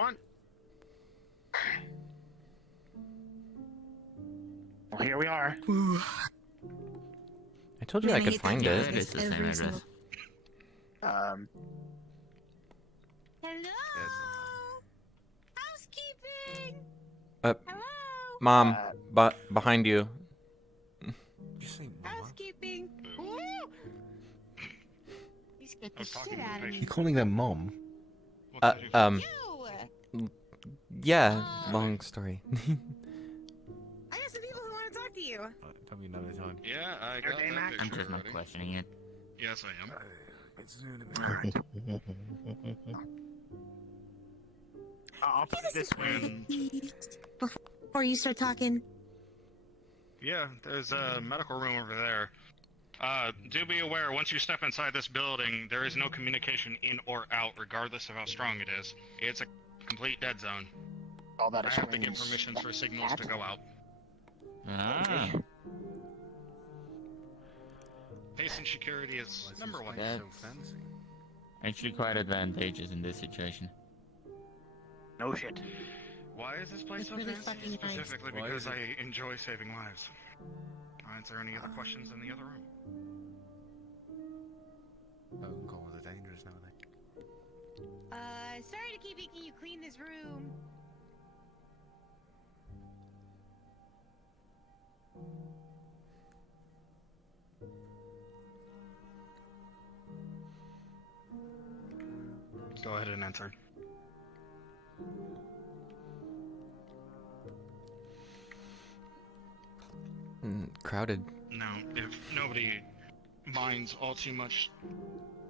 on. Well, here we are. I told you I could find Yeah, it. it is the same address. Hello? Housekeeping! Uh, Hello? Mom, behind you. You say mama? Housekeeping! Ooh! You scared the talking shit to the out of me. You calling them mom? You! Yeah, long story. I got some people who want to talk to you. Tell me another time. Yeah, I Your got day, that Mac? picture I'm just not already. questioning it. Yes, I am. Alright. I'll put it this way. Before you start talking. Yeah, there's a medical room over there. Do be aware, once you step inside this building, there is no communication in or out, regardless of how strong it is. It's a complete dead zone. All that I have to give explains permissions for signals to go out. Ah, Patient security is number one. That's actually quite advantageous in this situation. No shit. Why is this place It's so really fancy? fucking nice. Specifically Why because is it? I enjoy saving lives. Is there any other questions in the other room? Phone calls are dangerous nowadays. Sorry to keep making you clean this room. Go ahead and enter. Crowded. Now, if nobody minds all too much,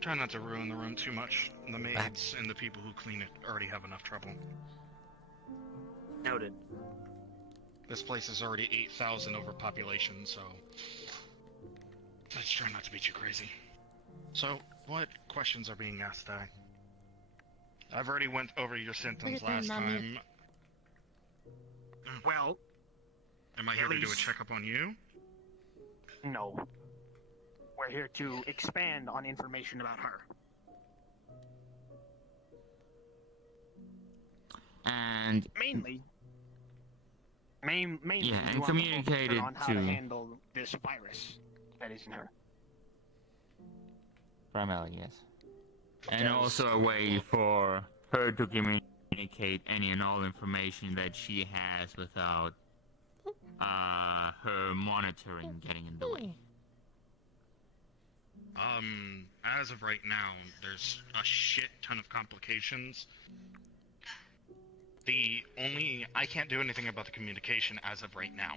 try not to ruin the room too much. The maids and the people who clean it already have enough trouble. Noted. This place is already 8,000 overpopulation, so let's try not to be too crazy. So, what questions are being asked today? I've already went over your symptoms Look at last them, Mommy. time. Well, Am I here to do a Elise. checkup on you? no. We're here to expand on information about her. And Mainly, mainly, Yeah, and we want to focus communicate it on how to to- handle this virus that is in her. primarily, yes. And also a way for her to communicate any and all information that she has without her monitoring getting in the way. As of right now, there's a shit ton of complications. I can't do anything about the communication as of right now.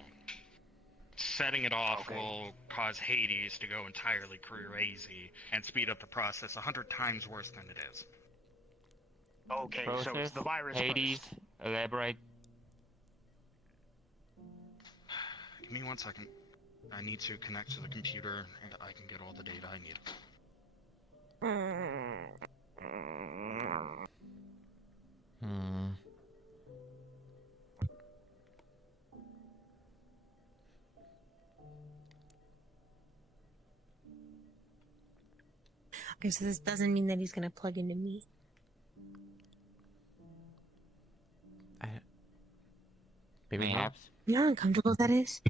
Setting it off Okay. will cause Hades to go entirely crazy and speed up the process 100 times worse than it is. Okay, so it's Process, the virus Hades, first. elaborate. Give me 1 second. I need to connect to the computer and I can get all the data I need. Okay, so this doesn't mean that he's gonna plug into me. Maybe not. Perhaps. You know how uncomfortable that is?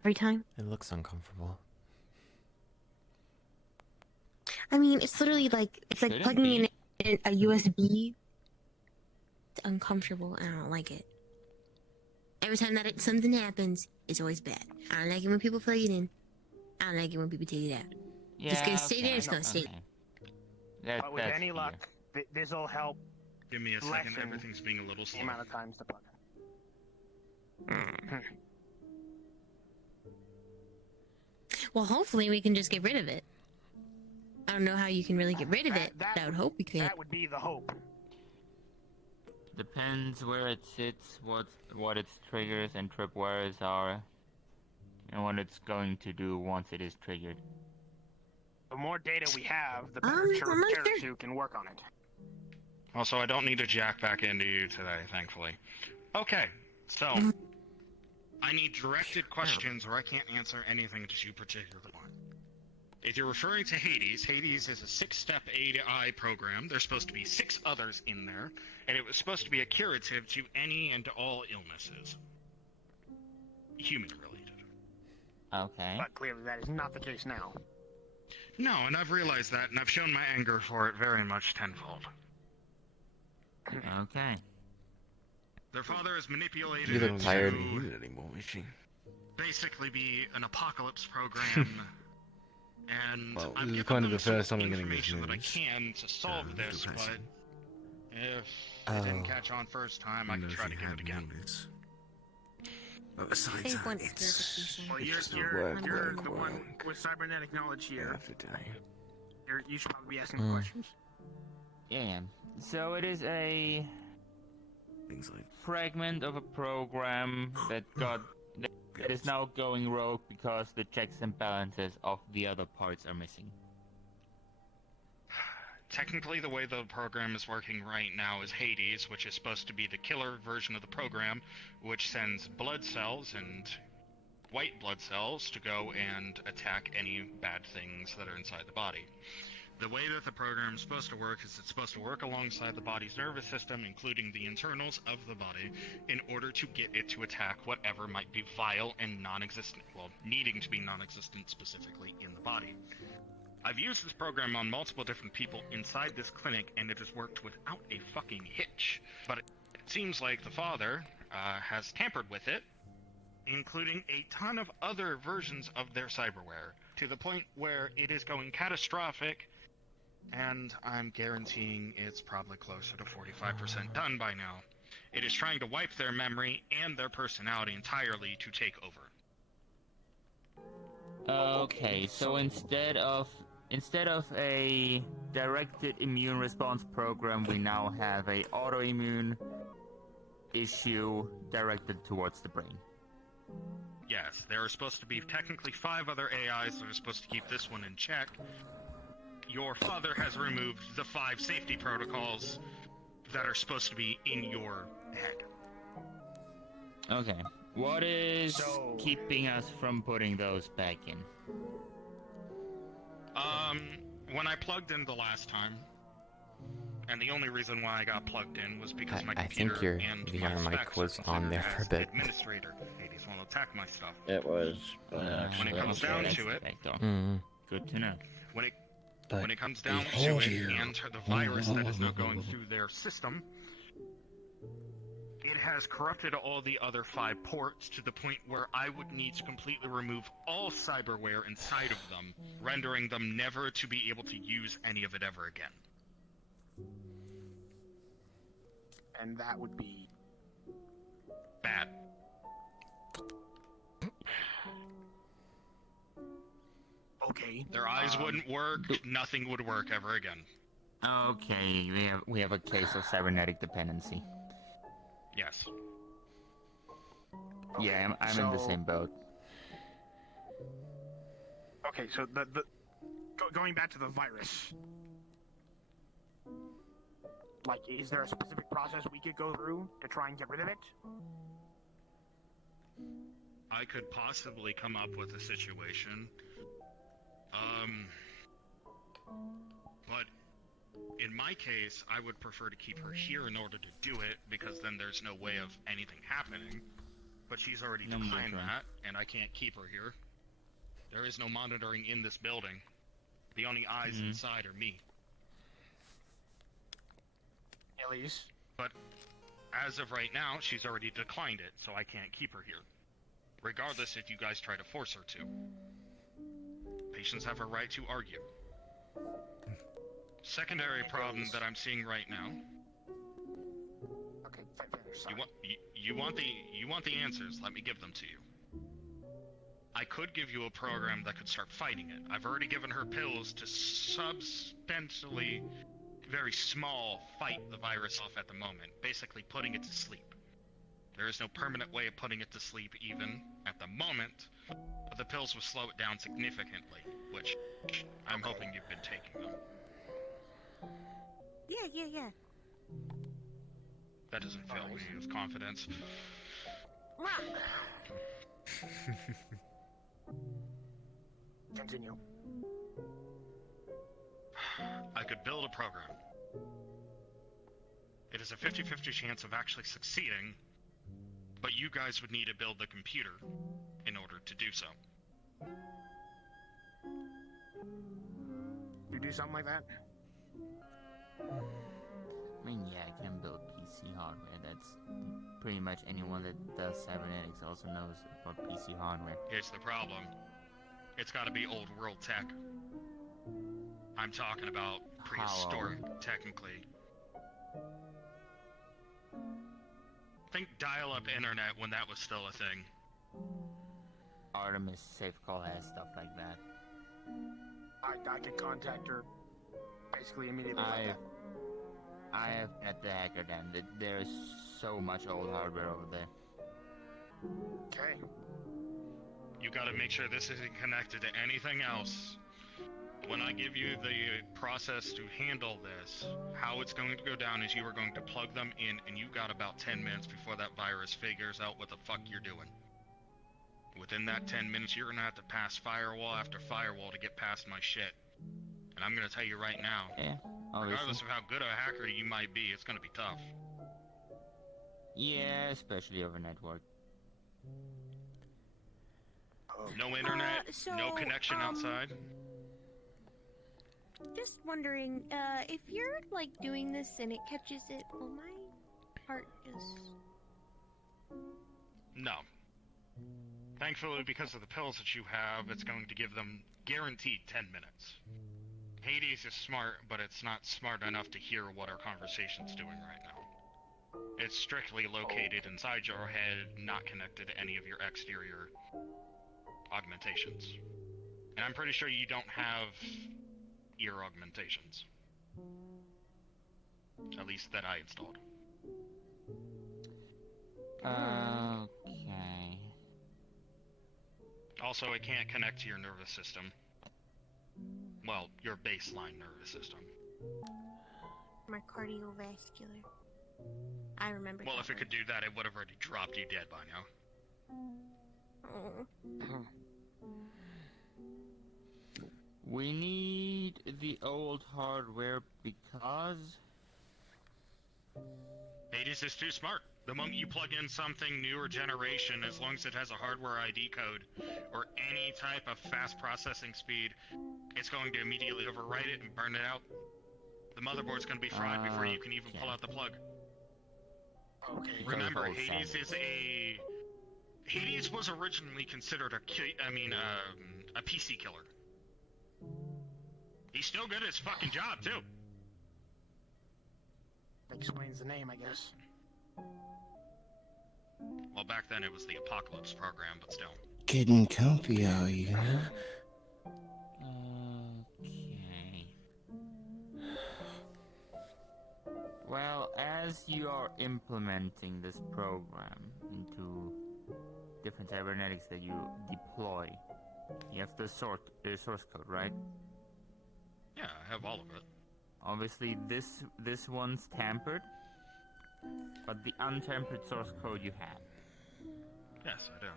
Every time? It looks uncomfortable. I mean, it's literally like, it's like Shouldn't plugging be. in a USB. It's uncomfortable, and I don't like it. Every time that something happens, it's always bad. I don't like it when people plug it in. I don't like it when people take it out. Yeah, It's gonna stay there, okay, it's gonna stay. okay. That, But with that's any fair. luck, this'll help Give me a second, Lessen everything's being a little the slow. amount of times to plug in. Well, hopefully we can just get rid of it. I don't know how you can really get rid of it, but I would hope we could. That would be the hope. Depends where it sits, what its triggers and tripwires are, and what it's going to do once it is triggered. The more data we have, the better I'm not sure. Cherisu can work on it. Also, I don't need to jack back into you today, thankfully. Okay, so I need directed questions, or I can't answer anything that you particularly want. If you're referring to Hades, Hades is a 6-step AI program. There's supposed to be 6 others in there, and it was supposed to be a curative to any and all illnesses. Human-related. Okay. But clearly that is not the case now. No, and I've realized that, and I've shown my anger for it very much tenfold. Okay. Their father has manipulated You look it tired. to Human anymore, is she? basically be an apocalypse program. And Well, I've this is given kind of them the some first time I'm getting this information that I news. can to solve Yeah, this, depressing. but if it didn't catch on first time, I Who can knows try if to you give had it again. illness. But besides They that, want it's clarification. Well, it's you're, just you're, work, you're work, the one work. with cybernetic knowledge Day here. after day. You should probably be asking the questions. Yeah. So it is a Things like fragment of a program that that is now going rogue because the checks and balances of the other parts are missing. Technically, the way the program is working right now is Hades, which is supposed to be the killer version of the program, which sends blood cells and white blood cells to go and attack any bad things that are inside the body. The way that the program is supposed to work is it's supposed to work alongside the body's nervous system, including the internals of the body, in order to get it to attack whatever might be vile and non-existent, well, needing to be non-existent specifically in the body. I've used this program on multiple different people inside this clinic, and it has worked without a fucking hitch. But it seems like the father has tampered with it, including a ton of other versions of their cyberware, to the point where it is going catastrophic, and I'm guaranteeing it's probably closer to 45% done by now. It is trying to wipe their memory and their personality entirely to take over. Okay, so instead of a directed immune response program, we now have a autoimmune issue directed towards the brain. Yes, there are supposed to be technically 5 other AIs that are supposed to keep this one in check. Your father has removed the 5 safety protocols that are supposed to be in your head. Okay. What is So- keeping us from putting those back in? When I plugged in the last time, and the only reason why I got plugged in was because my I computer think your and VR my mic specs was are on there configured for a as bit. Administrator. Hades won't attack my stuff. It was, but When it actually, comes down to it, Good to know. when it comes down to it, and the virus that is now going through their system, it has corrupted all the other 5 ports to the point where I would need to completely remove all cyberware inside of them, rendering them never to be able to use any of it ever again. And that would be... Bad. Okay. Their eyes wouldn't work, nothing would work ever again. Okay, we have a case of cybernetic dependency. Yes. Yeah, I'm in the so- same boat. Okay, so going back to the virus. Like, is there a specific process we could go through to try and get rid of it? I could possibly come up with a situation. But in my case, I would prefer to keep her here in order to do it, because then there's no way of anything happening. But she's already No, declined right. that, and I can't keep her here. There is no monitoring in this building. The only eyes inside are me. Elise? But as of right now, she's already declined it, so I can't keep her here. Regardless if you guys try to force her to. Patients have a right to argue. Secondary problem that I'm seeing right now. Okay, finish. Sorry. You want the answers, let me give them to you. I could give you a program that could start fighting it. I've already given her pills to substantially, very small, fight the virus off at the moment, basically putting it to sleep. There is no permanent way of putting it to sleep even at the moment, but the pills will slow it down significantly, which I'm hoping you've been taking them. Yeah. That doesn't fill me with confidence. Continue. I could build a program. It is a 50-50 chance of actually succeeding, but you guys would need to build the computer in order to do so. You do something like that? I mean, yeah, I can build PC hardware. That's pretty much anyone that does cybernetics also knows about PC hardware. Here's the problem. It's gotta be old world tech. I'm talking about prehistoric, technically. Think dial-up internet when that was still a thing. Artemis Safe Call has stuff like that. I could contact her basically immediately like that. I have met the hacker then. There's so much old hardware over there. Okay. You gotta make sure this isn't connected to anything else. When I give you the process to handle this, how it's going to go down is you are going to plug them in, and you got about 10 minutes before that virus figures out what the fuck you're doing. Within that 10 minutes, you're gonna have to pass firewall after firewall to get past my shit. And I'm gonna tell you right now, Yeah, regardless obviously. of how good a hacker you might be, it's gonna be tough. Yeah, especially over network. No internet, no connection outside. Just wondering, if you're like doing this and it catches it, will my heart just... No. Thankfully, because of the pills that you have, it's going to give them guaranteed 10 minutes. Hades is smart, but it's not smart enough to hear what our conversation's doing right now. It's strictly located inside your head, not connected to any of your exterior augmentations. And I'm pretty sure you don't have ear augmentations. At least that I installed. Okay. Also, it can't connect to your nervous system. Well, your baseline nervous system. My cardiovascular. I remember. Well, that if it one. could do that, it would have already dropped you dead by now. Oh. We need the old hardware because... Hades is too smart. The moment you plug in something newer generation, as long as it has a hardware ID code or any type of fast processing speed, it's going to immediately overwrite it and burn it out. The motherboard's going to be fried before you can even pull out the plug. Okay. Remember, old Hades standards. is a... Hades was originally considered a PC killer. He's still good at his fucking job, too. Explains the name, I guess. Well, back then it was the Apocalypse program, but still. Getting comfy, are you? Okay. Well, as you are implementing this program into different cybernetics that you deploy, you have the source code, right? Yeah, I have all of it. Obviously, this one's tampered, but the untampered source code you have. Yes, I do.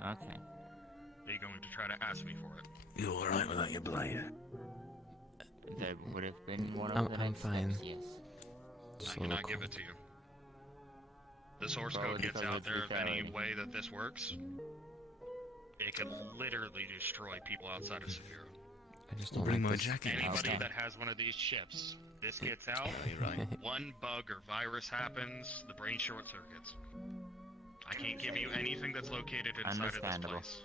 Okay. Are you going to try to ask me for it? You alright without your blade? That would have been one I'm- of the I'm next fine. steps, yes. Just I a little cannot give cold. it to you. The source Probably code gets because out it's there of any lethality. way that this works. It could literally destroy people outside of Severo. I just don't Bring like my this. jacket. Anybody stop. that has one of these chips, this gets out, You're right. one bug or virus happens, the brain short circuits. I can't give you anything that's located inside of this Understandable. place.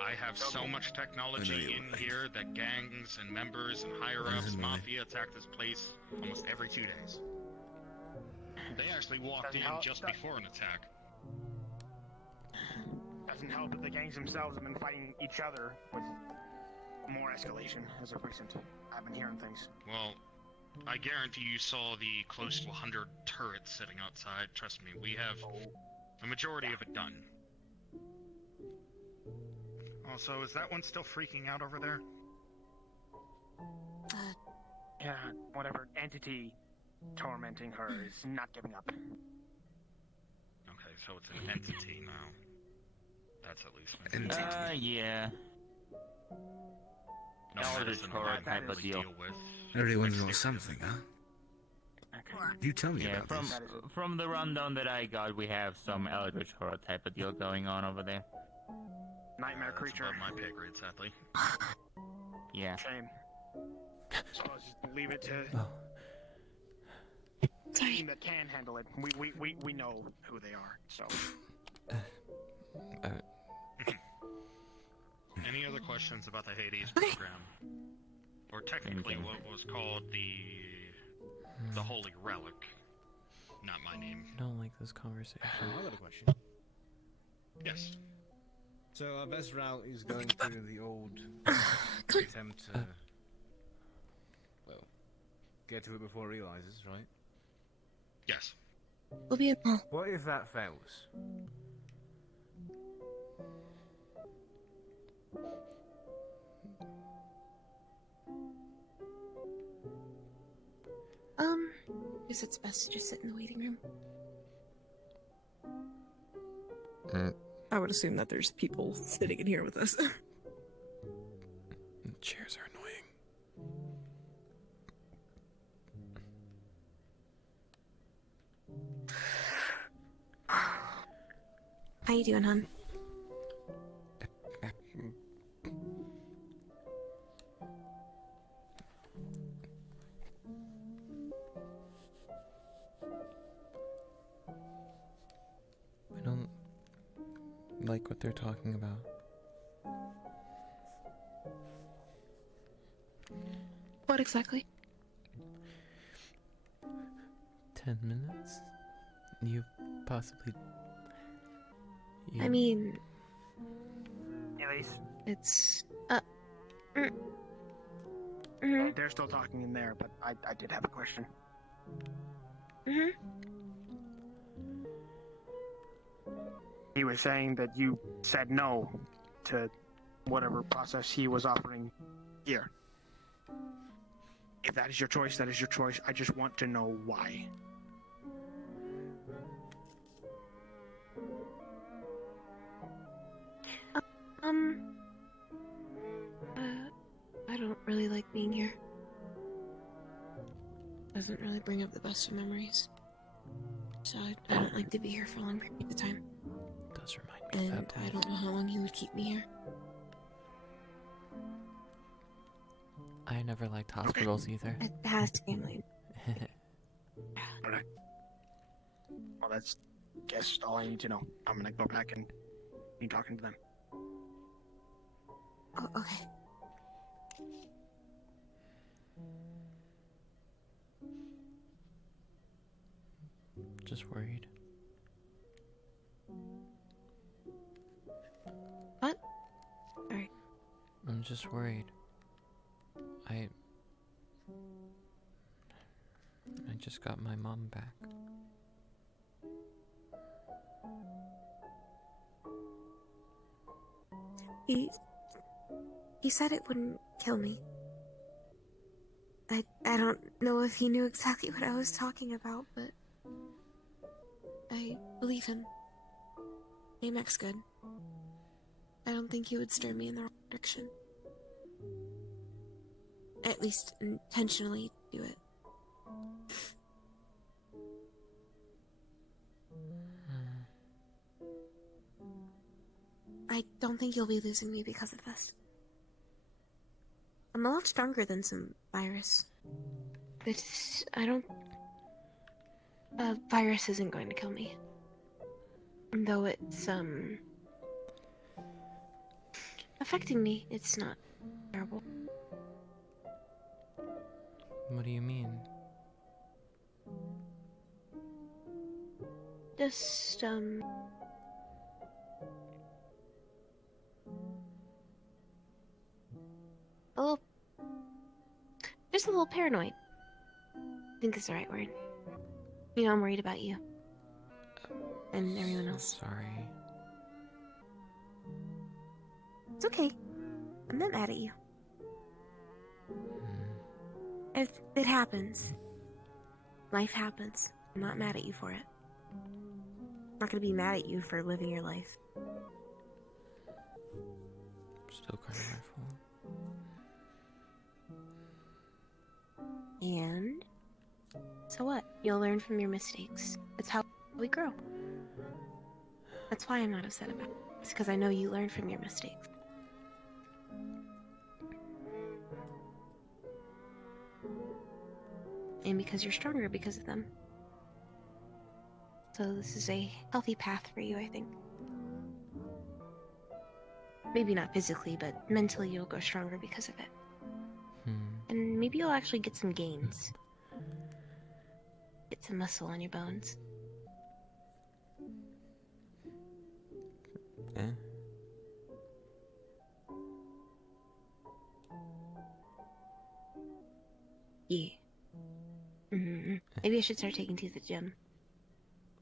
I have so much technology in here that gangs and members and higher-ups, mafia attack this place almost every 2 days. They actually walked in just before an attack. Doesn't help that the gangs themselves have been fighting each other with more escalation as of recent. I've been hearing things. Well, I guarantee you saw the close to 100 turrets sitting outside. Trust me, we have a majority of it done. Also, is that one still freaking out over there? Yeah, whatever entity tormenting her is not giving up. Okay, so it's an entity now. That's at least... Entity. Yeah. No Eldritch medicine horror around type of here to deal. deal with. Everyone's got Exterior. something, huh? Okay. You tell me Yeah, about from this. from the rundown that I got, we have some Eldritch horror type of deal going on over there. Nightmare That's creature. above my pay grade, sadly. Yeah. Shame. So I'll just leave it to Oh, the Sorry. team that can handle it. We know who they are, so. Any other questions about the Hades program? Or technically Okay. what was called the Holy Relic. Not my name. I don't like this conversation. I got a question. Yes. So our best route is going through the old Come on. attempt to, well, get to it before it realizes, right? Yes. We'll be in mall. What if that fails? Guess it's best to just sit in the waiting room. I would assume that there's people sitting in here with us. The chairs are annoying. How you doing, hon? I don't like what they're talking about. What exactly? 10 minutes? You possibly... I mean, Elise, it's they're still talking in there, but I did have a question. He was saying that you said no to whatever process he was offering here. If that is your choice, that is your choice. I just want to know why. I don't really like being here. Doesn't really bring up the best of memories. So I don't like to be here for a long period of time. Does remind me of And that I place. don't know how long he would keep me here. I never liked hospitals either. It has family. Alright. Well, that's, guess, all I need to know. I'm gonna go back and be talking to them. Oh, okay. Just worried. What? Alright. I'm just worried. I just got my mom back. He said it wouldn't kill me. I don't know if he knew exactly what I was talking about, but I believe him. Amek's good. I don't think he would steer me in the wrong direction. At least intentionally do it. I don't think you'll be losing me because of this. I'm a lot stronger than some virus. But I don't... A virus isn't going to kill me. Though it's, affecting me, it's not terrible. What do you mean? Just, a little... Just a little paranoid. I think is the right word. You know, I'm worried about you. And everyone else. Sorry. It's okay. I'm not mad at you. If it happens. Life happens. I'm not mad at you for it. I'm not gonna be mad at you for living your life. Still kind of my fault. And so what? You'll learn from your mistakes. It's how we grow. That's why I'm not upset about it. It's because I know you learn from your mistakes. And because you're stronger because of them. So this is a healthy path for you, I think. Maybe not physically, but mentally you'll grow stronger because of it. And maybe you'll actually get some gains. Get some muscle on your bones. Eh? Yeah. Maybe I should start taking to the gym.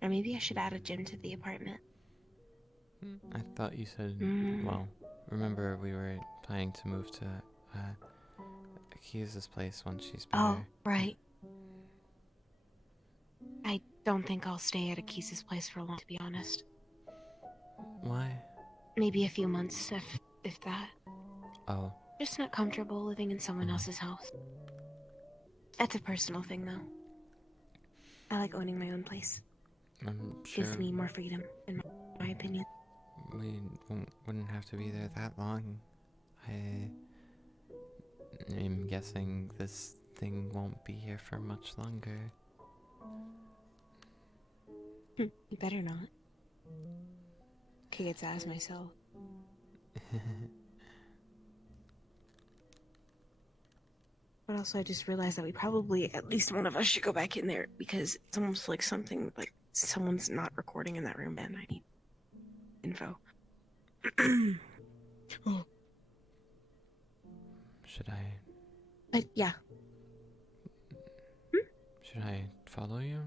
Or maybe I should add a gym to the apartment. I thought you said, well, remember we were planning to move to Akiza's place once she's better. Oh, right. I don't think I'll stay at Akisa's place for long, to be honest. Why? Maybe a few months, if that. Oh. Just not comfortable living in someone else's house. That's a personal thing, though. I like owning my own place. I'm sure Gives me more freedom, in my opinion. we wouldn't have to be there that long. I'm guessing this thing won't be here for much longer. You better not. Could get to ask myself. But also I just realized that we probably, at least one of us should go back in there because it's almost like something, like someone's not recording in that room and I need info. Oh. Should I? But yeah. Should I follow you?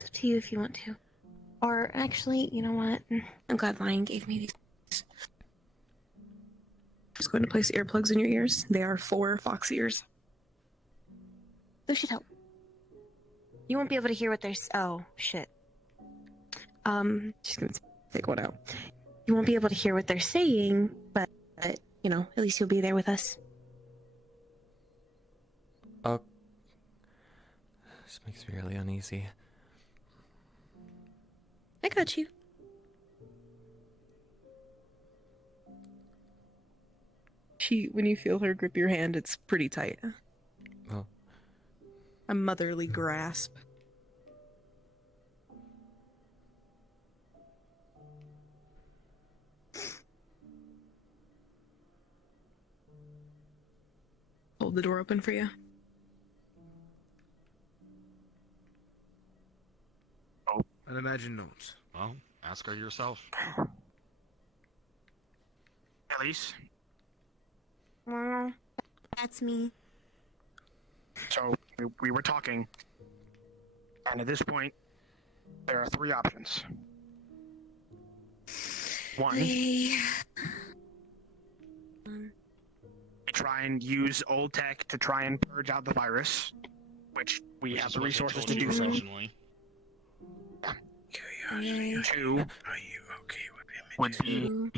It's up to you if you want to. Or actually, you know what? I'm glad Lion gave me these. Just going to place earplugs in your ears. They are 4 fox ears. Those should help. You won't be able to hear what they're oh, shit. She's gonna take one out. You won't be able to hear what they're saying, but you know, at least you'll be there with us. Oh. This makes me really uneasy. I got you. When you feel her grip your hand, it's pretty tight. Oh. A motherly grasp. Hold the door open for you. I'd imagine not. Well, ask her yourself. Elise, That's me. so we were talking, and at this point, there are 3 options. One, we try and use old tech to try and purge out the virus, which we have the resources to do so. Originally. 2 Are you okay with him?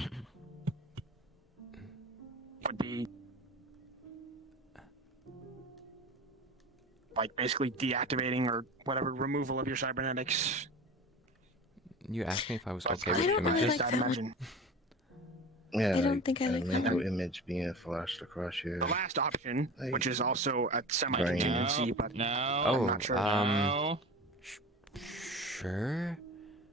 would be like basically deactivating or whatever removal of your cybernetics. You asked me if I was But okay I with don't really images. like I'd that imagine. Yeah, I don't think I a like that mental one. image being flashed across your. The last option, Hey. which is also a semi-contingency, but No. I'm not sure. No. Sure.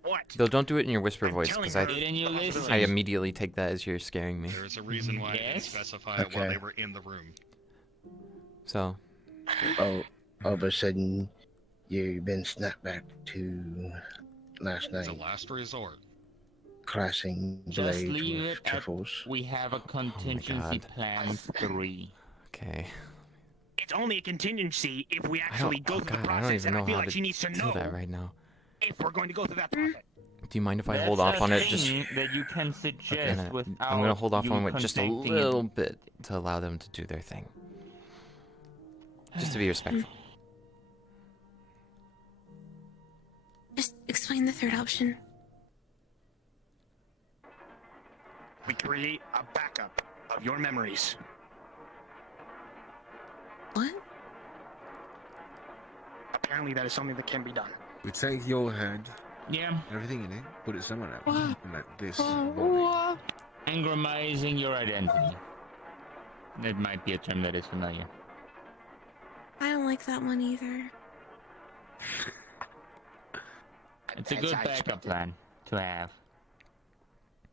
What? Though don't do it in your whisper I'm voice, telling because her Didn't you the listen? possibilities. I immediately take that as you're scaring me. There's a reason why I didn't Yes? specify while Okay. they were in the room. So, All of a sudden, you've been snapped back to last It's a night, last resort. clashing Just blades leave with it at truffles. we have a contingency God. plan 3. okay. It's only a contingency if we actually go through the I don't process, even and know I feel how like to she needs to do know that right now. if we're going to go through that process. Do you mind if I That's hold off a on it? Just thing that you can suggest I'm without gonna hold off you on it just a contacting it. little bit to allow them to do their thing. Just to be respectful. Just explain the third option. We create a backup of your memories. apparently that is something that can be done. We take your head, Yeah. everything in it, put it somewhere else, What? and let this What? body. Angramizing your identity. That might be a term that is familiar. I don't like that one either. It's a As good I backup expected. plan to have.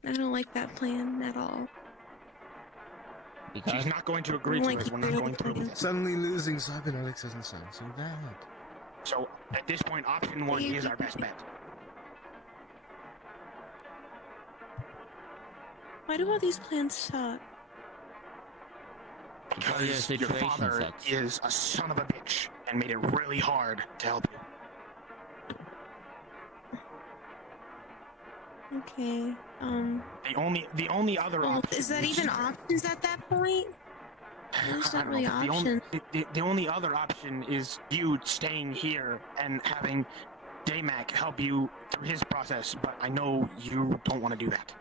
I don't like that plan at all. Because She's not going to agree I to don't like it. We're not either going of the through with plans. it. Suddenly losing cybernetics doesn't sound so bad. So at this point, option 1 is our best bet. Why do all these plans suck? Because your Because your situation father sucks. is a son of a bitch and made it really hard to help you. Okay. The only other Well, option is that even options at that point? There's not really options. The only other option is you staying here and having Daymac help you through his process, but I know you don't want to do that.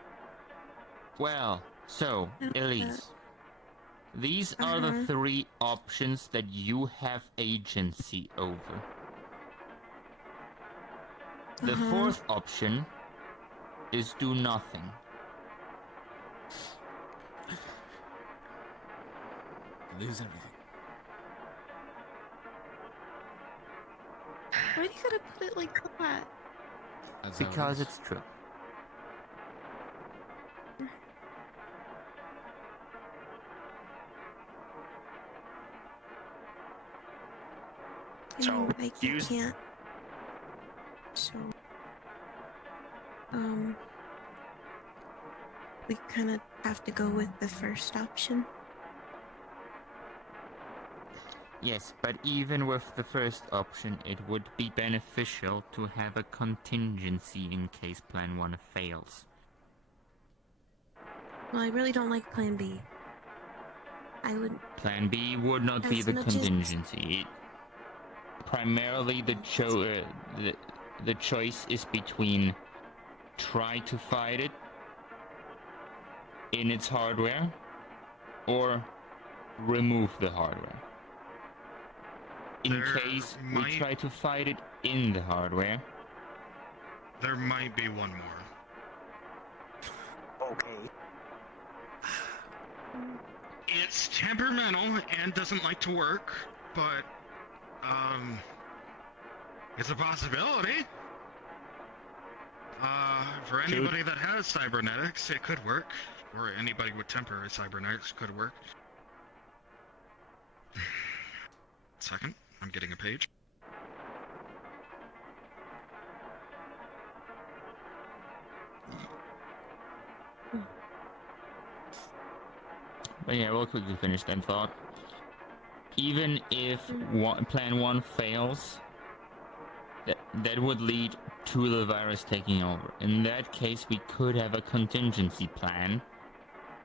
Well, so, I don't like Elise. These are the Uh-huh. 3 options that you have agency over. The Uh-huh. 4th option is do nothing. Lose everything. Why do you gotta put it like that? That's how it Because is. it's true. I So, mean, like, you use- can't. So, we kind of have to go with the first option. Yes, but even with the first option, it would be beneficial to have a contingency in case Plan 1 fails. Well, I really don't like Plan B. I would. Plan B would not be As the much as- contingency. Primarily, the choice is between try to fight it in its hardware or remove the hardware. In There case we might- try to fight it in the hardware, There might be one more. Okay. It's temperamental and doesn't like to work, but it's a possibility. For anybody that has cybernetics, it could work. Or anybody with temporary cybernetics could work. Second, I'm getting a page. but yeah, we'll quickly finish that thought. Even if Plan 1 fails, that would lead to the virus taking over. In that case, we could have a contingency plan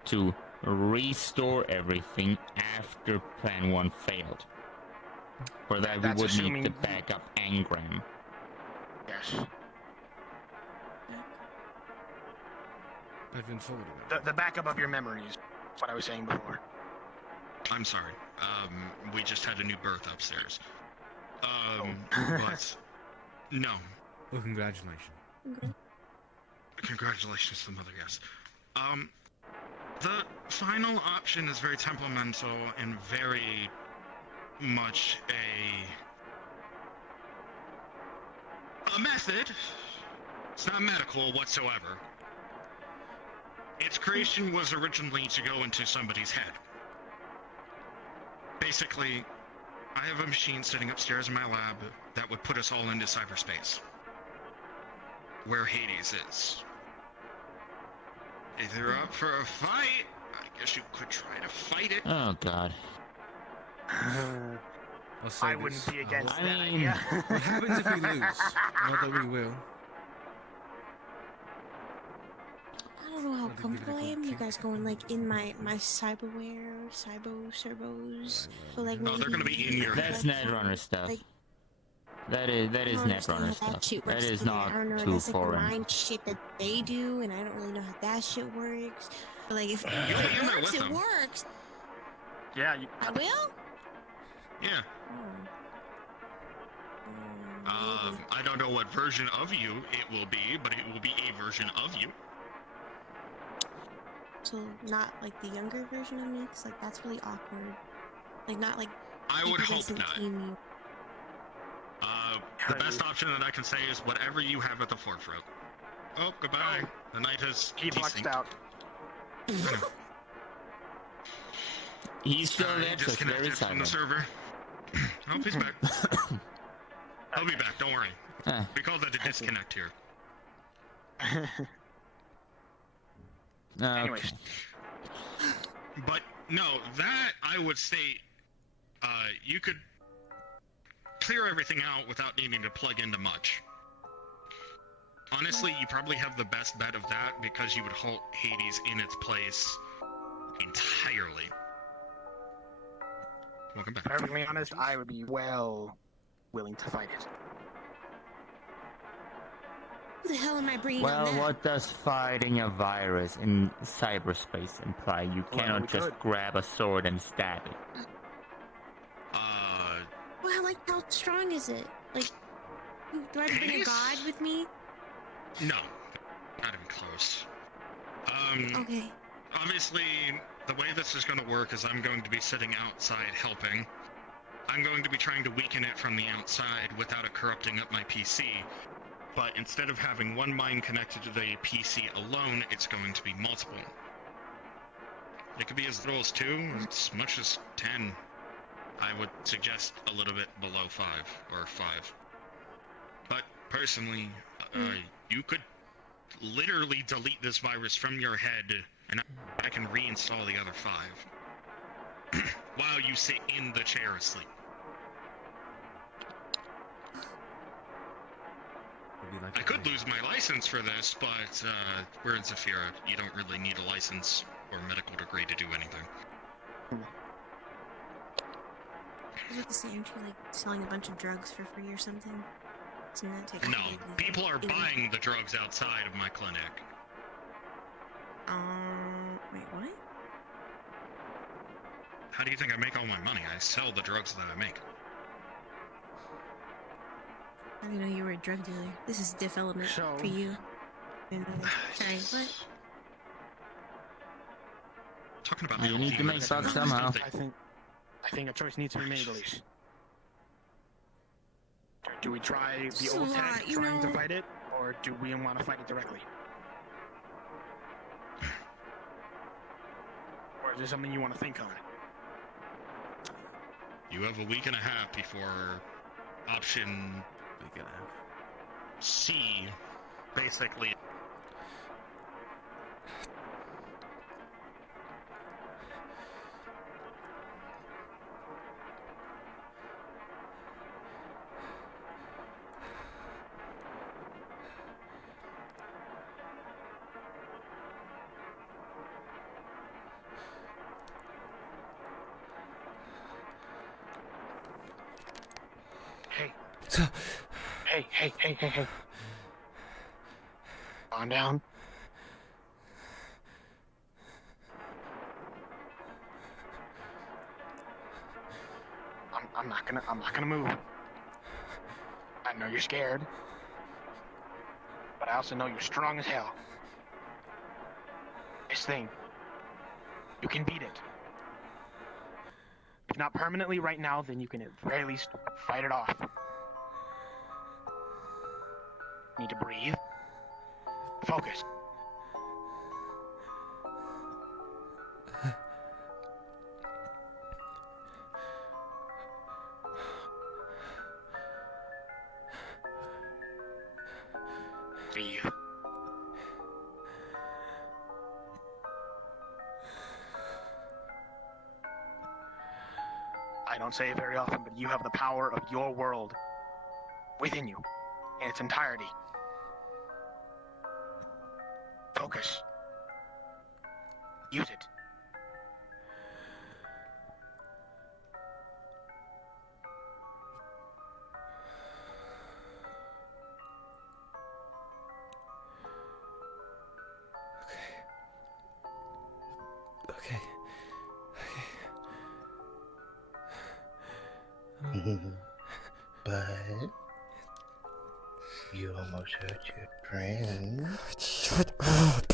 to restore everything after Plan 1 failed. For that, we That's would need assuming the you- backup engram. Yes. I've been forwarding it. The backup of your memories. That's what I was saying before. I'm sorry. We just had a new berth upstairs. But no. Well, congratulations. Congratulations to the mother guest. The final option is very temperamental and very much a method. It's not medical whatsoever. Its creation was originally to go into somebody's head. Basically, I have a machine sitting upstairs in my lab that would put us all into cyberspace. Where Hades is. If you're up for a fight, I guess you could try to fight it. Oh god. I'll say I wouldn't this. be against I that mean- idea. What happens if we lose? Not that we will. I don't know how I'll give it a comfortable I good am. You kick. guys going like in my cyberware, servos. So like No, they're gonna maybe- be in your That's head. Netrunner stuff. Like- That is I don't understand Netrunner how stuff. that shit That works is either. not I don't know. too That's like the foreign. mind shit that they do, and I don't really know how that shit works. But like if You'll it be in there works, with it them. works. Yeah, you, I will. Yeah. I don't know what version of you it will be, but it will be a version of you. So not like the younger version of me, because like that's really awkward. Like not like. I would people hope doesn't not. see me. The best option that I can say is whatever you have at the forefront. Oh, goodbye. The night has He luxed out. He's still there, He just very disconnected from the silent. server. Oh, he's back. He'll be back, don't worry. We call that a disconnect here. Anyways. But no, that I would state, you could clear everything out without needing to plug into much. Honestly, you probably have the best bet of that because you would halt Hades in its place entirely. Welcome back. Perfectly honest, I would be well willing to fight it. Who the hell am I bringing Well, on that? what does fighting a virus in cyberspace imply? You cannot we just could. grab a sword and stab it. Well, like, how strong is it? Like, do I have to bring a Hades? god with me? No, not even close. Okay. Obviously, the way this is going to work is I'm going to be sitting outside helping. I'm going to be trying to weaken it from the outside without it corrupting up my PC. But instead of having one mind connected to the PC alone, it's going to be multiple. It could be as little as 2, as much as 10. I would suggest a little bit below 5, or 5. But personally, you could literally delete this virus from your head, and I can reinstall the other 5. While you sit in the chair asleep. I could lose my license for this, but we're in Zafira. You don't really need a license or medical degree to do anything. I was about to say, aren't you, like, selling a bunch of drugs for free or something? Isn't that No, technically illegal? people are Illegal. buying the drugs outside of my clinic. Wait, what? How do you think I make all my money? I sell the drugs that I make. I didn't know you were a drug dealer. This is development So- for you. Sorry, what? Talking about You need to make LGBTs, bucks somehow. I think a choice needs to be made, Elise. Do we try the It's a old lot, tactic you trying to know. fight it, or do we want to fight it directly? Or is there something you want to think on? You have a week and a half before option Week and a half. C, basically. Hey. Calm down. I'm not gonna move. I know you're scared, but I also know you're strong as hell. This thing, you can beat it. If not permanently right now, then you can at the very least fight it off. Need to breathe. Focus. Breathe. I don't say it very often, but you have the power of your world within you in its entirety. Focus. Use it. Okay. But You almost hurt your friend. Shut up.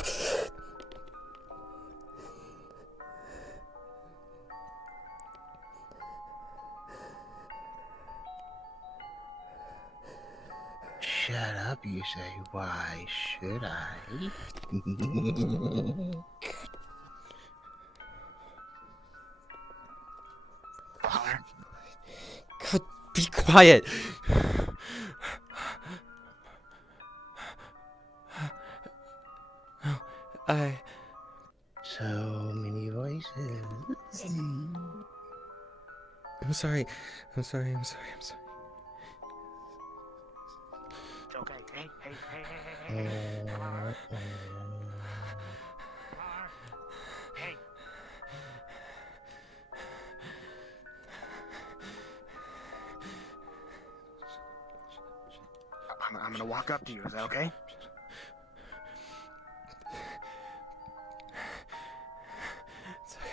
Shut up, you say. Why should I? God, be quiet. I... So many voices. I'm sorry. I'm sorry. I'm sorry. I'm sorry. It's okay. Hey. Hey. I'm gonna walk up to you. Is that okay? It's okay.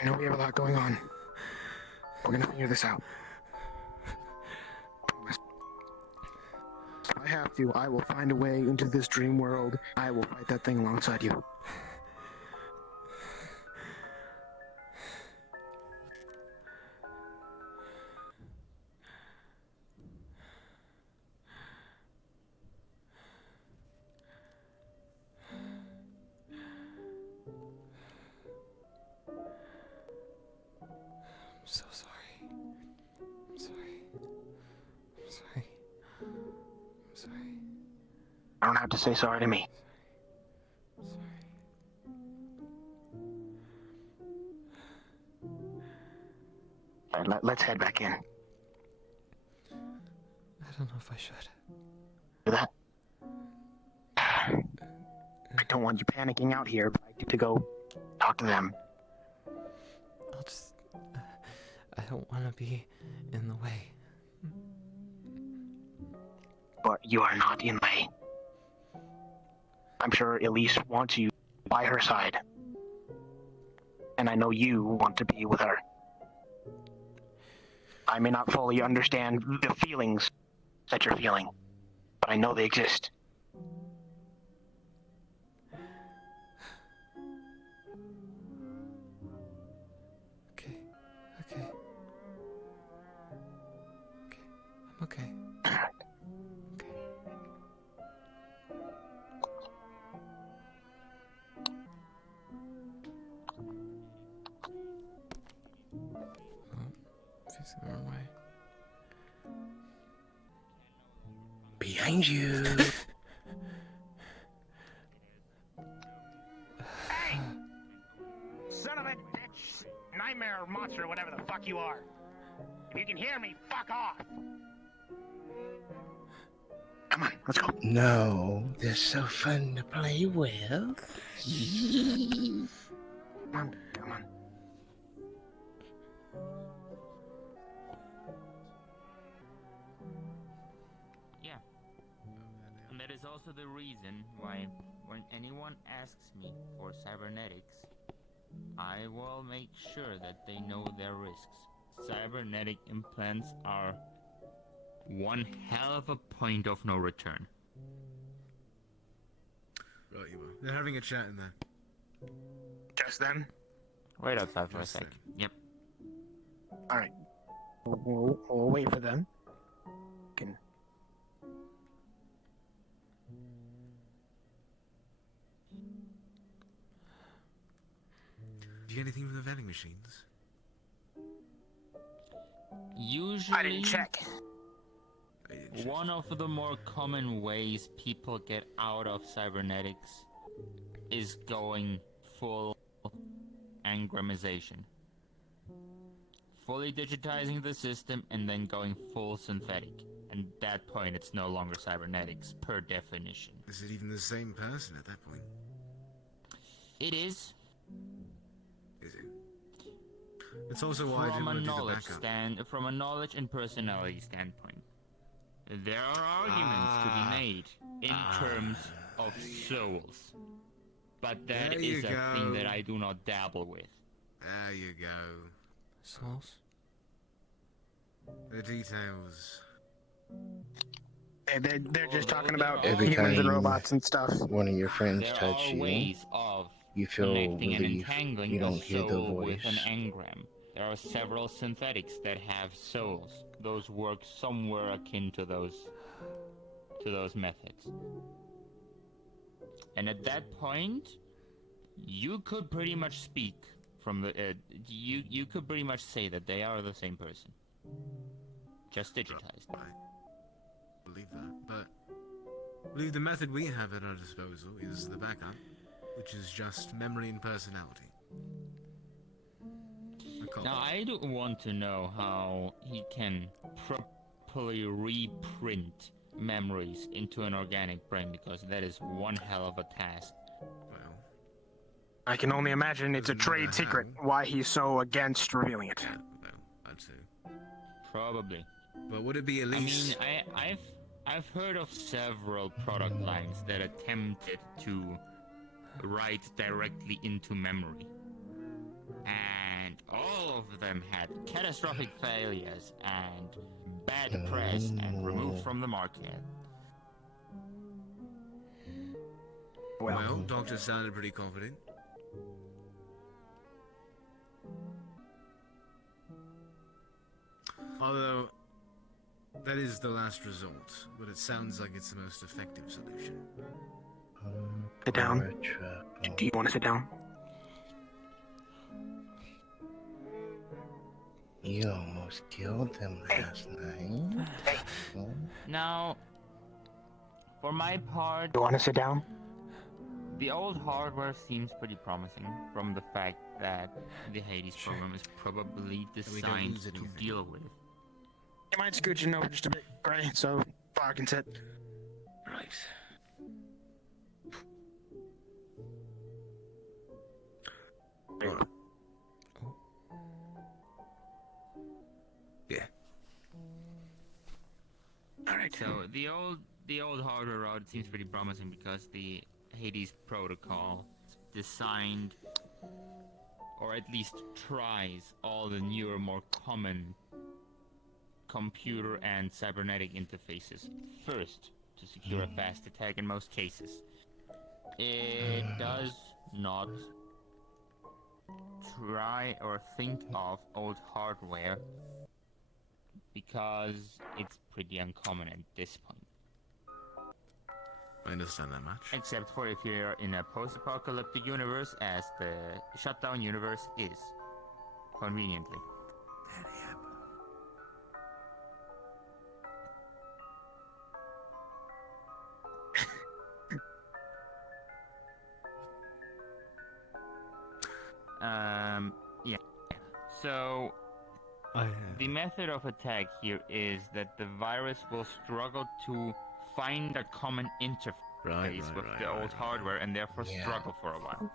I know we have a lot going on. We're gonna figure this out. If I have to, I will find a way into this dream world. I will fight that thing alongside you. I'm so sorry. I'm sorry. I'm sorry. I'm sorry. I don't have to say sorry to me. I'm sorry. All right, let's head back in. I don't know if I should. Do that. I don't want you panicking out here, but I get to go talk to them. I'll just... I don't want to be in the way. But you are not in the way. I'm sure Elise wants you by her side. And I know you want to be with her. I may not fully understand the feelings that you're feeling, but I know they exist. Okay. Okay. Okay. I'm okay. Okay. Well, facing the wrong way. Behind you. Hey! Son of a bitch! Nightmare monster, whatever the fuck you are. If you can hear me, fuck off! Come on, let's go. No, they're so fun to play with. Come on. Yeah. And that is also the reason why when anyone asks me for cybernetics, I will make sure that they know their risks. Cybernetic implants are one hell of a point of no return. Right, you are. They're having a chat in there. Just then? Wait outside for a Just sec. then. Yep. Alright. We'll wait for them. Can... Do you get anything from the vending machines? Usually, I didn't check. I didn't check. one of the more common ways people get out of cybernetics is going full engramization. Fully digitizing the system and then going full synthetic. And at that point, it's no longer cybernetics, per definition. Is it even the same person at that point? It is. Is it? It's also why I didn't want to do the backup. From a knowledge and personality standpoint, there are arguments to be made in terms of souls, but that is a thing that I do not dabble with. There you go. Souls? The details. Hey, they're just talking about Every humans and time robots and stuff. one of your friends There touch are you, ways of you feel connecting and relief. entangling You don't a hear the soul with an voice. engram. There are several synthetics that have souls. Those work somewhere akin to those methods. And at that point, you could pretty much speak from the you could pretty much say that they are the same person, just digitized. I believe that, but I believe the method we have at our disposal is the backup, which is just memory and personality. Now, I do want to know how he can properly reprint memories into an organic brain, because that is one hell of a task. Well, I can only imagine it's a trade secret. Why he's so against revealing it. yeah, well, I'd say. Probably. But would it be Elise? I mean, I've heard of several product lines that attempted to write directly into memory, and all of them had catastrophic failures and bad press and removed from the market. Well, Doctor sounded pretty confident. Although, that is the last resort, but it sounds like it's the most effective solution. Sit down. Do you want to sit down? You almost killed them last night. Now, for my part, You want to sit down? the old hardware seems pretty promising from the fact that the Hades program is probably designed lose to anything. deal with. You mind scooching over just a bit, Gray, so I can sit. Right. Yeah. Alright. So the old hardware route seems pretty promising because the Hades protocol designed, or at least tries, all the newer, more common computer and cybernetic interfaces first to secure a fast attack in most cases. It does not try or think of old hardware because it's pretty uncommon at this point. I understand that much. Except for if you're in a post-apocalyptic universe, as the shutdown universe is, conveniently. Yeah. So, the method of attack here is that the virus will struggle to find a common interface with the old hardware and therefore struggle for a while.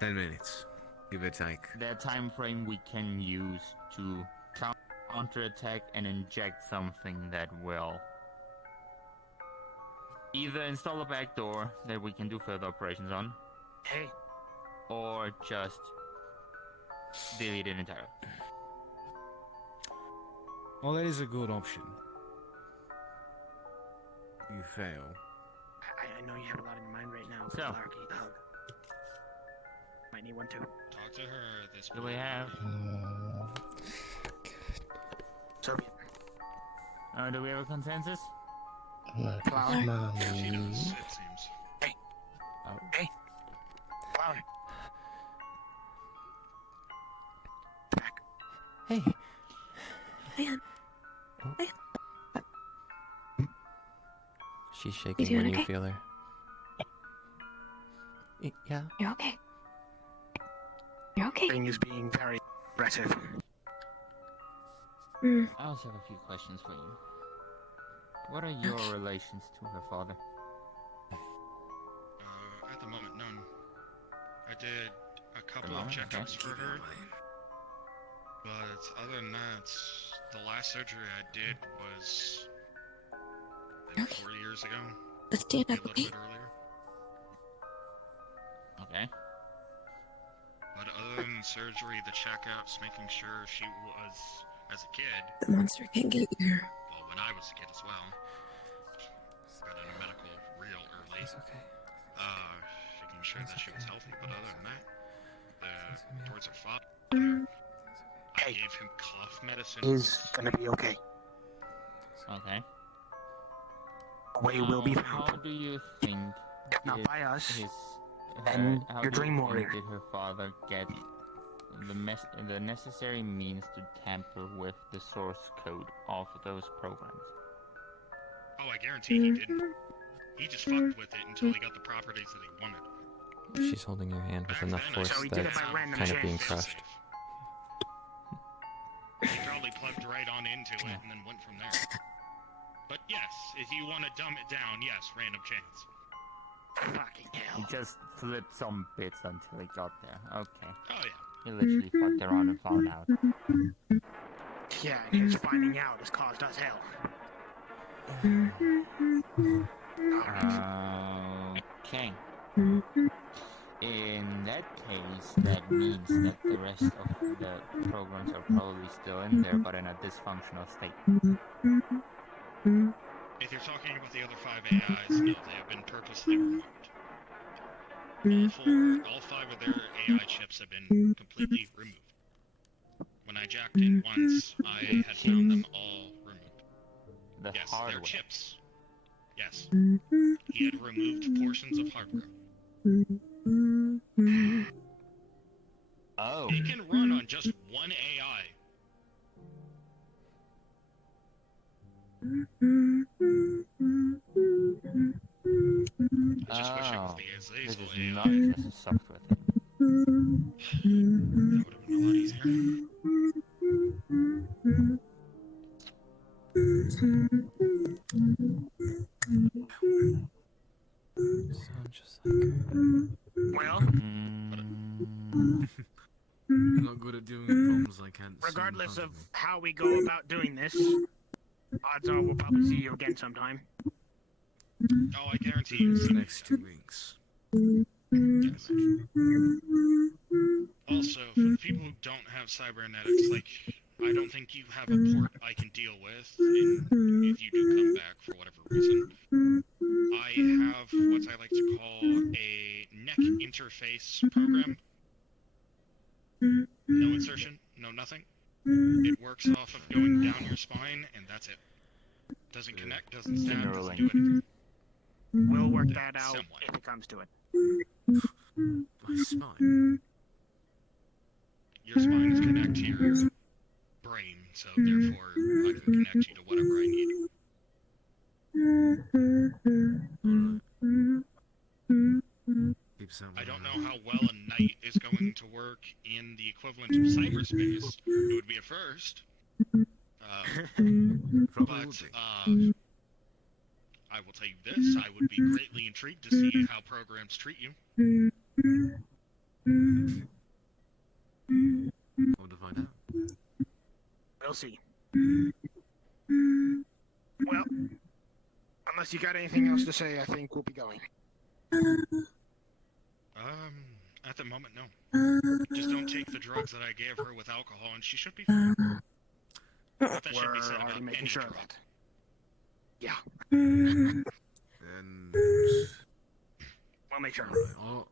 10 minutes. Give or take. That time frame we can use to counterattack and inject something that will either install a backdoor that we can do further operations on, or just delete it entirely. Well, that is a good option. You fail. I know you have a lot in your mind right now. So. Larky, might need one too. Talk to her. This Do we have? So Do we have a consensus? Flower. she does, it seems. Hey. Oh. Hey. Flower. Back. Hey. Man. She's shaking doing when you okay? feel her. Yeah. You're okay. You're okay. Thing is being very aggressive. Mm. I also have a few questions for you. What are your relations to her father? At the moment, none. I did a couple of Okay. checkups for her. But other than that, the last surgery I did was I think 4 years ago. Let's stand Maybe up, a little okay? bit earlier. Okay. But other than surgery, the checkups, making sure she was, as a kid, The monster can't get here. well, when I was a kid as well, got into medical real early. It's okay. Making sure that she was okay. healthy. But other than that, towards her father, I Hey. gave him cough medicine. Is gonna be okay. Okay. A way will be How found. do you think If not did by us, his then how your do you dream think warrior. did her father get the necessary means to tamper with the source code of those programs? Oh, I guarantee he didn't. He just fucked with it until he got the properties that he wanted. She's holding your hand with Back enough then, I force So he that did it it's by random kind of being chance. crushed. He probably plugged right on into it and then went from there. But yes, if you want to dumb it down, yes, random chance. Fucking He hell. just flipped some bits until he got there. Okay. Oh yeah. He literally fucked around and found out. Yeah, and his finding out has caused us hell. Okay. In that case, that means that the rest of the programs are probably still in there, but in a dysfunctional state. If you're talking about the other 5 AIs, no, they have been purposely removed. All 5 of their AI chips have been completely removed. When I jacked in once, I had found them all removed. The Yes, hardware. they're chips. Yes. He had removed portions of hardware. Oh. It can run on just one AI. I just wish it was the This Azazel is AI. not just a software thing. That would have been a lot easier. Sound just like her. Well, I'm not good at dealing with problems I can't see in regardless front of me. how we go about doing this, odds are we'll probably see you again sometime. Oh, I guarantee you. The next 2 weeks. Yes. Also, for the people who don't have cybernetics, like, I don't think you have a port I can deal with if you do come back for whatever reason. I have what I like to call a neck interface program. No insertion, no nothing. It works off of going down your spine, and that's it. Doesn't connect, doesn't stab, doesn't do anything. We'll work that out Somewhat. if it comes to it. My spine. Your spine is connected to your brain, so therefore I can connect you to whatever I need. Keeps out I don't know my- how well a knight is going to work in the equivalent of cyberspace. It would be a first. Probably would But be. I will tell you this, I would be greatly intrigued to see how programs treat you. How to find out. We'll see. Well, unless you got anything else to say, I think we'll be going. At the moment, no. Just don't take the drugs that I gave her with alcohol, and she should be fine. But that should be said We're already about making any sure drug. of that. Yeah, And we'll make sure. alright,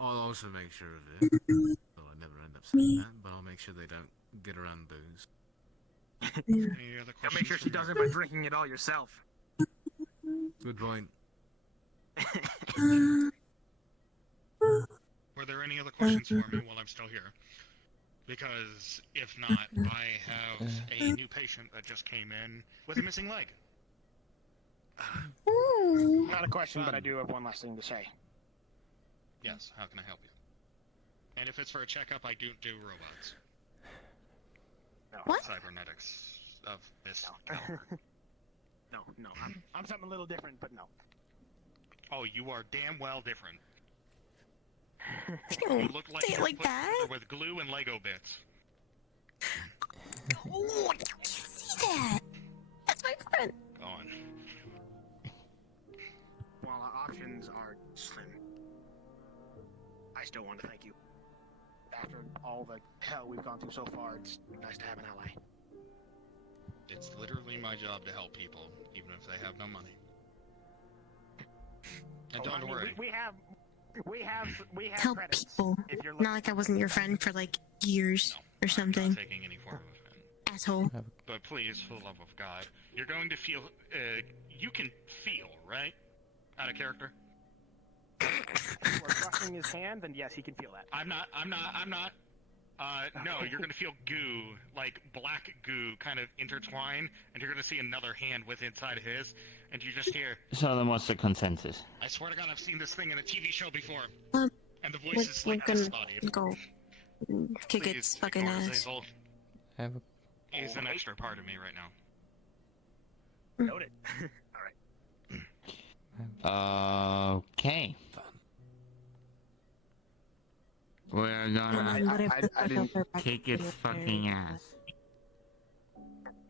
I'll also make sure of it. Well, I never end up saying that, but I'll make sure they don't get around booze. Any other I'll questions? make sure she from does you? it by drinking it all yourself. Good point. Were there any other questions for me while I'm still here? Because if not, I have a new patient that just came in with a missing leg. Not a question, but I do have one last thing to say. Yes, how can I help you? And if it's for a checkup, I don't do robots. No, What? Cybernetics of this. no, I'm something a little different, but no. Oh, you are damn well different. Oh, You look like say it you're like put that. together with glue and Lego bits. still want to thank you. After all the hell we've gone through so far, it's nice to have an ally. It's literally my job to help people, even if they have no money. And don't worry. We have Help credits. people. If you're Not like I wasn't your friend for like years or something. I'm not taking any form of offense. Asshole. But please, for the love of God, you're going to feel. You can feel, right? Out of character. If you are crushing his hand, then yes, he can feel that. I'm not. No, you're gonna feel goo, like black goo, kind of intertwine, and you're gonna see another hand with inside of his, and you just hear. So then what's the consensus? I swear to God, I've seen this thing in a TV show before, Um, and the voice is we're like gonna this body. go kick Please, its fucking ignore ass. Zazel. I have a He's an extra part of me right now. Noted. All right. Okay. We're gonna I didn't. kick its fucking ass.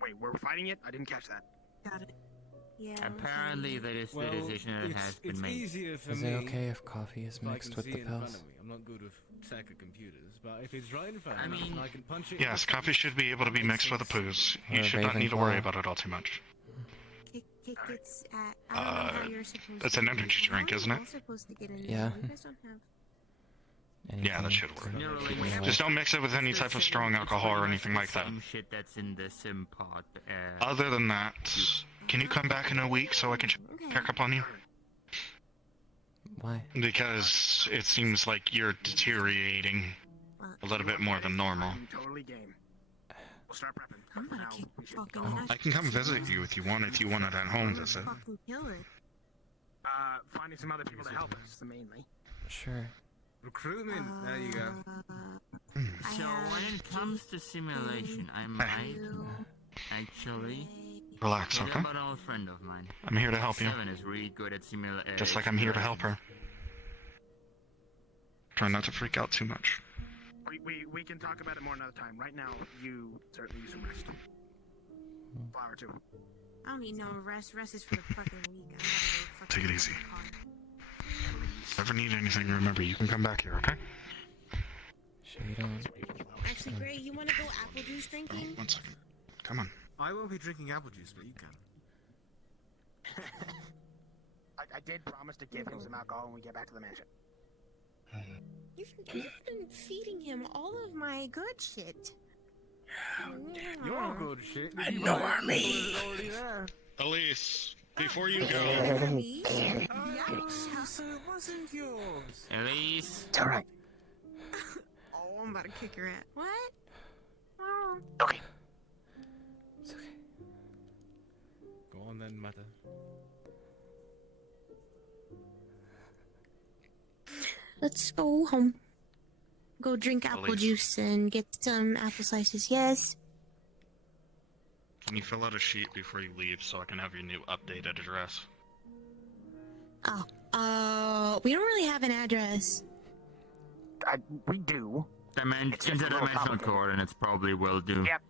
Wait, we're fighting it? I didn't catch that. Got it. Yeah. Apparently, that is the decision that has been made. Easier for Is me it okay if coffee is if I mixed can with see the it in front pills? of me. I'm not good with tech or computers, but if it's right in front I of me, mean- and I can punch it. Yes, coffee should be able to be mixed with the poos. You Or should not need to worry Ravenclaw. about it all too much. Kick its at. I don't know how you're supposed That's to an do energy it. How drink, are isn't you it? all supposed to get in there? Yeah. You guys don't have. Yeah, that should work. Neuralink- Just don't mix it with any It's the type of same- strong it's alcohol or pretty anything much like the that. same shit that's in the sim pod. Other than that, can you come back in a week so I can check up on you? Why? Because it seems like you're deteriorating a little bit more than normal. I'm totally game. We'll start prepping. I'm gonna Now, kick we should fucking go. ass. I can come visit you if you want it at home visit. Fucking kill it. Finding some other people to help us, mainly. Sure. Recruitment. There you go. So when it comes to simulation, I might actually Relax, hit okay? up an old friend of mine. I'm here to help you. Seven is really good at simulation. Just like I'm here to help her. Try not to freak out too much. We can talk about it more another time. Right now, you certainly need some rest. Flower too. I don't need no rest. Rest is for the fucking weak. I'm gonna go fucking Take it get easy. in the car. If you ever need anything, remember, you can come back here, okay? Sure you don't. Actually, Gray, you want to go apple juice Oh, drinking? 1 second. Come on. I won't be drinking apple juice, but you can. I did promise to give him some alcohol when we get back to the mansion. You've been feeding him all of my good shit. You're good shit. I know I'm me. Elise, before you go, Me? So it wasn't yours. Elise, It's alright. Oh, I'm about to kick her ass. What? Oh. Okay. It's okay. Go on then, Mata. Let's go home. Go drink apple Elise. juice and get some apple slices. Yes. can you fill out a sheet before you leave so I can have your new updated address? Oh. We don't really have an address. We do. It's just a little interdimensional complicated. coordinates probably will do. Yep.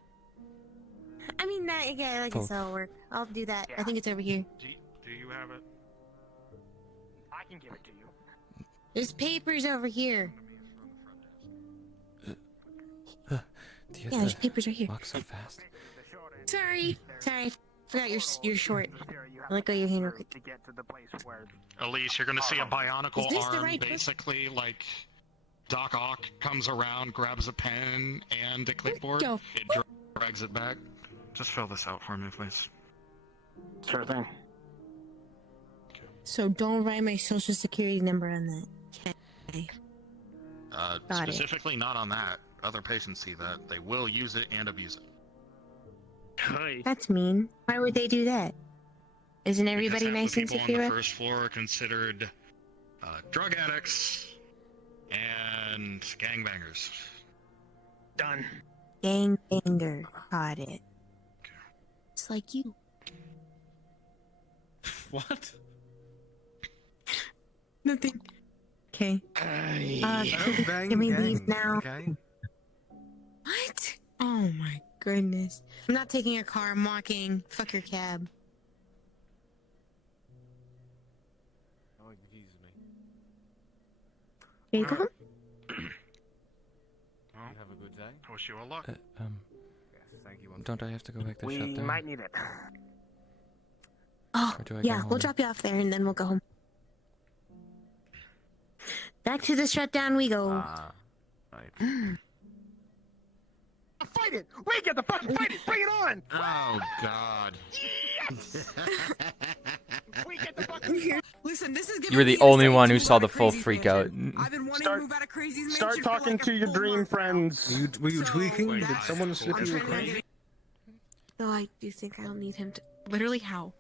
I mean, that, yeah, I guess that'll work. I'll do that. I think it's over here. Do you have it? I can give it to you. There's papers over here. Do you Yeah, have there's to papers right here. walk so fast? Sorry. Forgot you're short. I Let go of your hand real quick. To get to the place where Elise, you're gonna see a bionicle Is this the arm, right book? basically like Doc Ock comes around, grabs a pen and a clipboard, Go. it drags it back. Just fill this out for me, please. Sure thing. So don't write my social security number on that. Okay. Got it. Specifically not on that. Other patients see that. They will use it and abuse it. Hey. That's mean. Why would they do that? Isn't everybody Because half nice the and people on secure? the first floor are considered drug addicts and gangbangers. Done. Gangbanger. Got it. It's like you. What? Nothing. Okay. Don't bang Can we gang, leave now? Okay. What? Oh my goodness. I'm not taking a car. I'm walking. Fuck your cab. Oh, it confuses me. There you go. You have a good day. I wish you all luck. Yes, thank you. Don't I have to go back to We shutdown? might need it. Oh, Or do I go yeah, we'll home? drop you off there and then we'll go home. Back to the shutdown we go. Right. Fight it! We get the fucking fight it! Bring it on! Oh God. We get the fucking Listen, this is giving You were the me the only same one who move saw out the of full Crazy's freak out. mansion. I've been wanting to move out of Crazy's Start mansion for talking like to a your full dream month now. friends. Were you So tweaking? Did that's- someone slip I'm you a trying to coin? get- No, I do think I'll need him to. Literally, how?